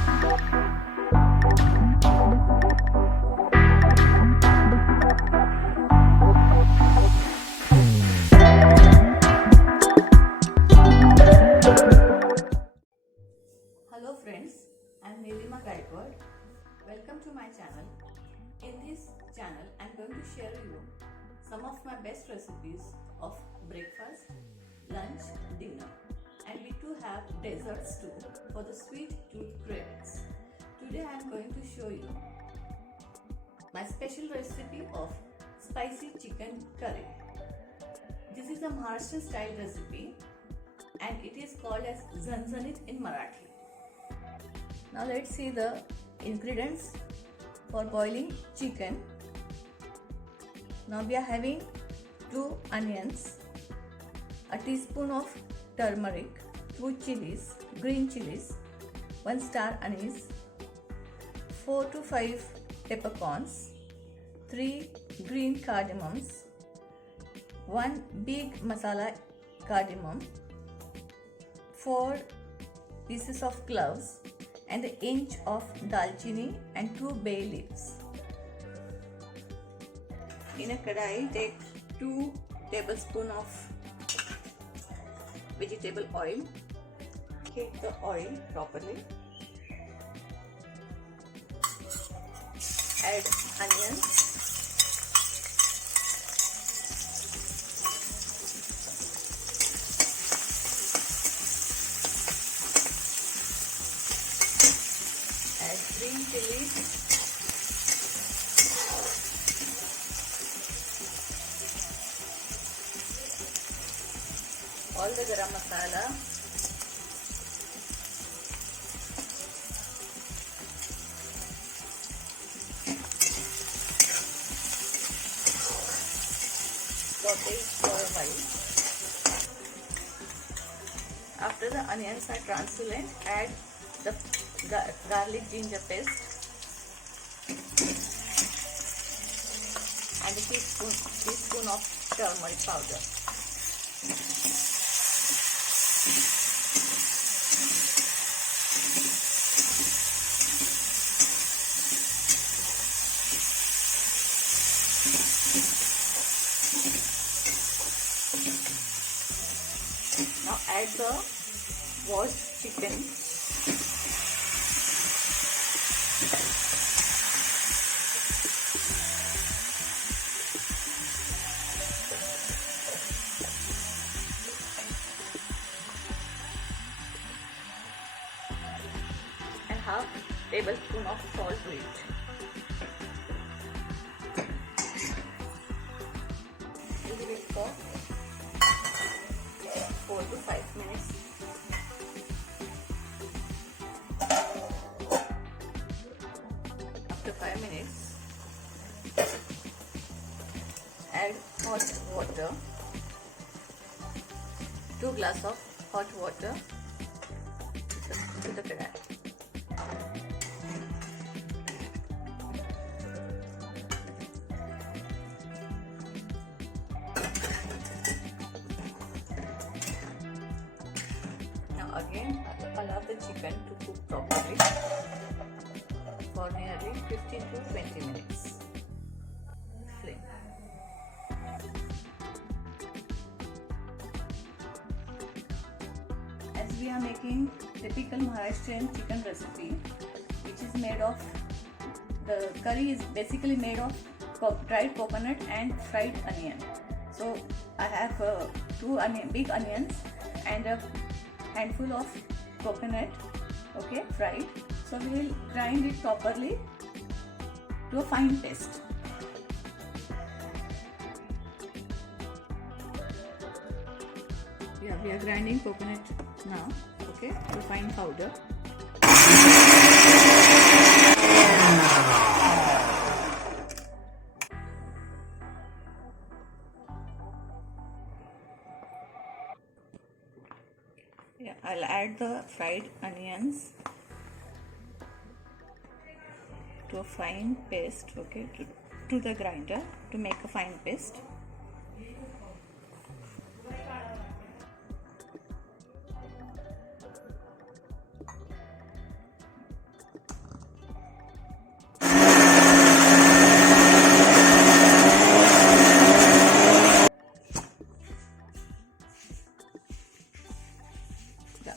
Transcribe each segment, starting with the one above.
Hello friends, I am Nilima Gaikwad. Welcome to my channel. In this channel, I am going to share you some of my best recipes of breakfast, lunch, dinner, and we too have desserts too for the sweet tooth cravings. Today I am going to show you my special recipe of spicy chicken curry. This is a Maharashtrian style recipe and it is called as झणझणीत in Marathi. Now let's see the ingredients for boiling chicken. Now we are having 2 onions, a teaspoon of turmeric, 2 chilies, green chilies, 1 star anise, 4 to 5 peppercorns, 3 green cardamoms, 1 big masala cardamom, 4 pieces of cloves, and an inch of dalchini and 2 bay leaves. In a kadai, take 2 tablespoons of vegetable oil. Heat the oil properly. Add onions. Add green chilies. All the garam masala. Saute for a while. After the onions are translucent, add the garlic ginger paste and a teaspoon of turmeric powder. Now add the washed chicken. And half tablespoon of salt to it. Leave it for 4 to 5 minutes. After 5 minutes, add hot water. 2 glasses of hot water to the kadai. Now again, allow the chicken to cook properly for nearly 15 to 20 minutes. Flame. As we are making typical Maharashtrian chicken recipe, which is made of, the curry is basically made of dried coconut and fried onion. So I have 2 big onions and a handful of coconut, okay, fried. So we will grind it properly to a fine paste. Yeah, we are grinding coconut now, okay, to fine powder. Yeah, I'll add the fried onions to a fine paste, okay, to the grinder to make a fine paste.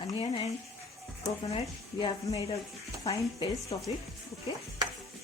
onion and coconut. We have made a fine paste of it. Okay,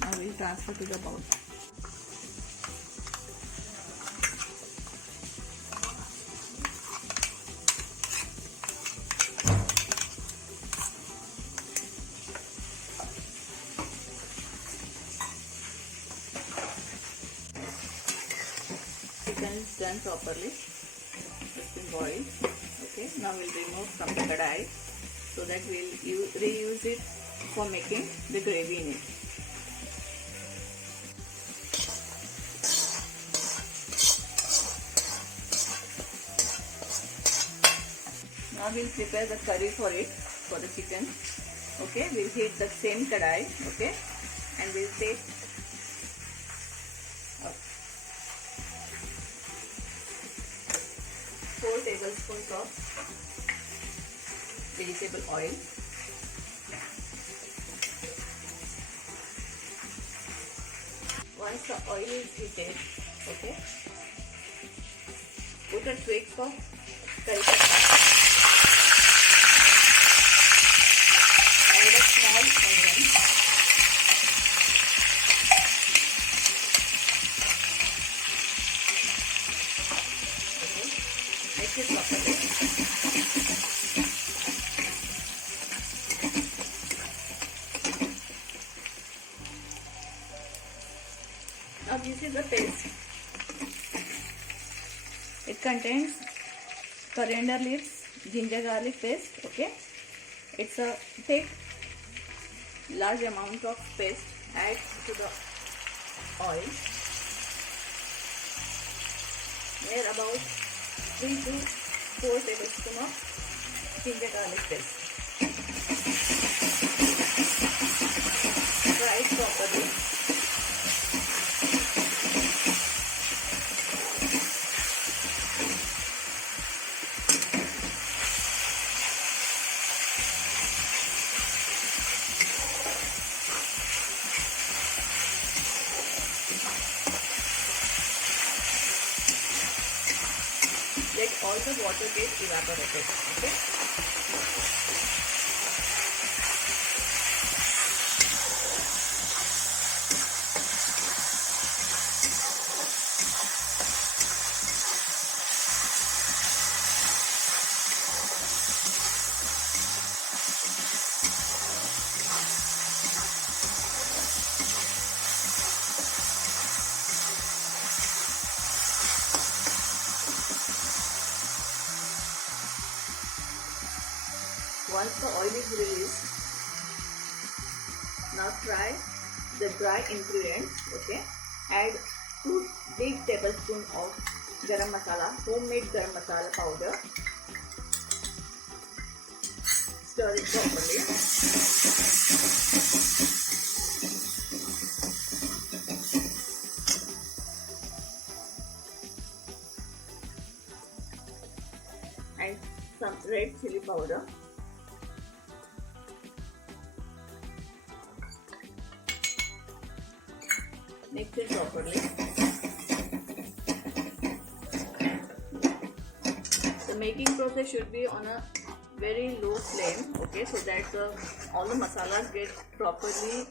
now we'll transfer to the bowl. Chicken is done properly. It's been boiled. Okay, now we'll remove from the kadai so that we'll reuse it for making the gravy in it. Now we'll prepare the curry for it, for the chicken. Okay, we'll heat the same kadai. Okay, and we'll take 4 tablespoons of vegetable oil. Once the oil is heated, okay, put a twig of curry patta, add a small onion, okay, mix it properly. Now this is the paste. It contains coriander leaves, ginger garlic paste. Okay, it's a take large amount of paste, add to the oil, near about 3 to 4 tablespoons of ginger garlic paste. Fry it properly. Let all the water get evaporated. Okay. Once the oil is released, now try the dry ingredients. Okay, add 2 big tablespoons of garam masala, homemade garam masala powder. Stir it properly. And some red chili powder. Mix it properly. The making process should be on a very low flame, okay, so that all the masalas get properly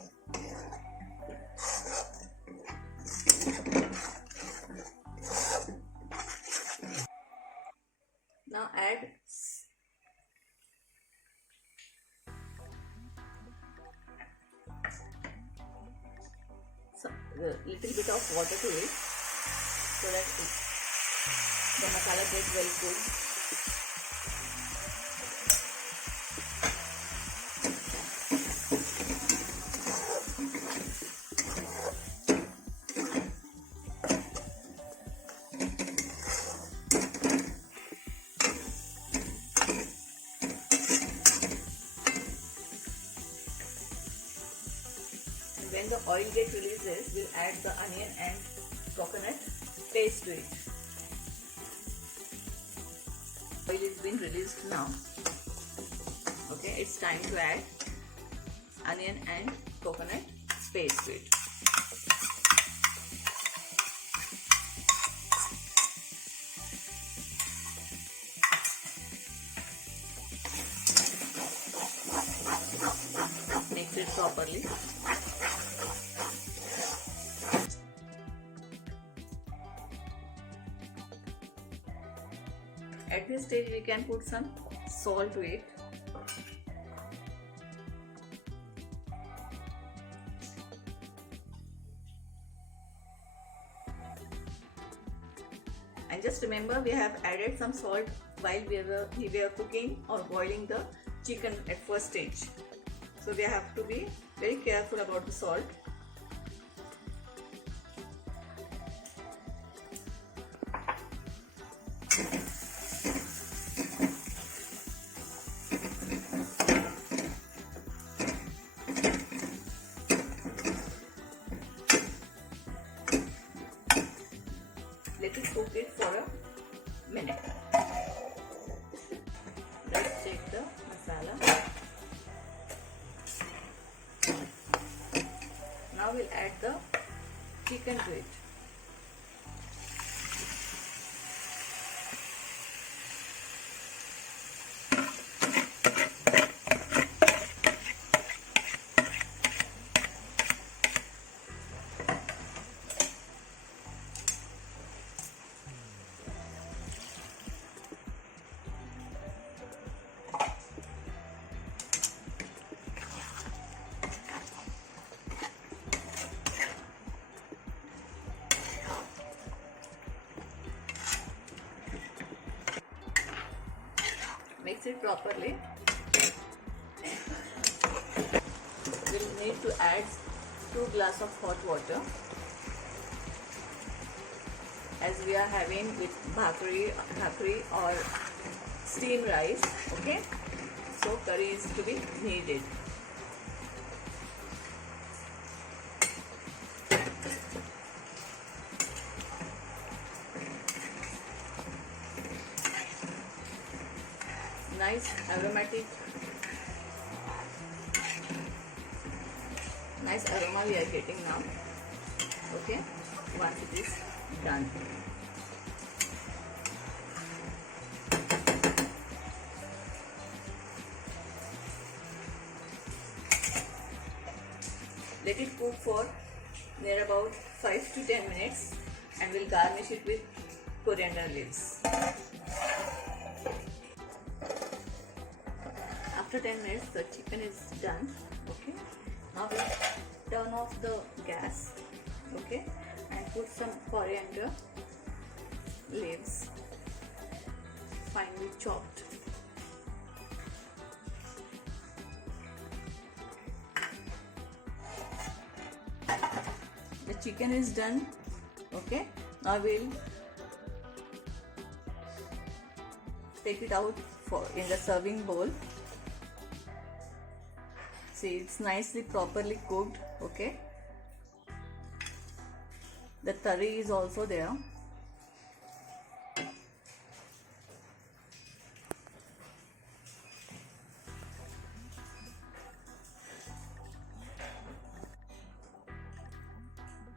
now add a little bit of water to it so that the masala gets very good. When the oil gets releases, we'll add the onion and coconut paste to it. Oil is being released now. Okay, it's time to add onion and coconut paste to it. properly. At this stage we can put some salt to it. And just remember, we have added some salt while we were cooking or boiling the chicken at first stage. So we have to be very careful about the salt. Let it cook it for a minute. Let's check the masala. Now we'll add the chicken to it. Mix it properly. We'll need to add 2 glasses of hot water, as we are having with bhakri or steamed rice. Okay, so curry is to be needed. Nice aromatic, nice aroma we are getting now. Okay, once it is done. Let it cook for near about 5 to 10 minutes and we'll garnish it with coriander leaves. After 10 minutes the chicken is done. Okay, now we'll turn off the gas. Okay, and put some coriander leaves, finely chopped. The chicken is done. Okay, now we'll take it out in the serving bowl. See, it's nicely properly cooked. Okay, the curry is also there.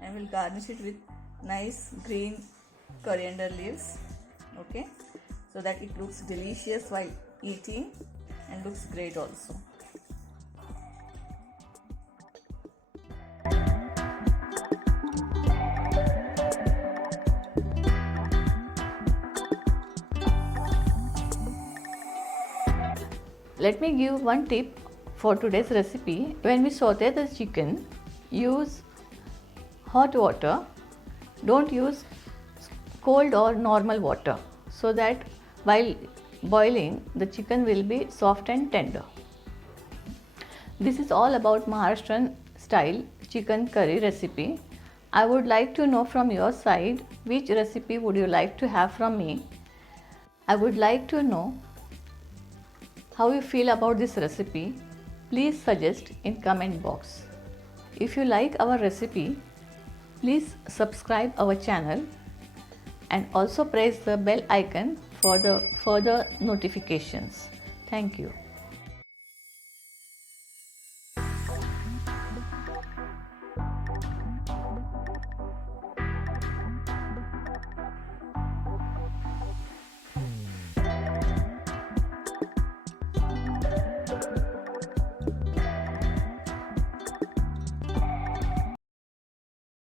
And we'll garnish it with nice green coriander leaves. Okay, so that it looks delicious while eating and looks great also. Let me give one tip for today's recipe. When we saute the chicken, use hot water. Don't use cold or normal water, so that while boiling the chicken will be soft and tender. This is all about Maharashtrian style chicken curry recipe. I would like to know from your side, which recipe would you like to have from me? I would like to know how you feel about this recipe. Please suggest in comment box. If you like our recipe, please subscribe our channel and also press the bell icon for the further notifications. Thank you.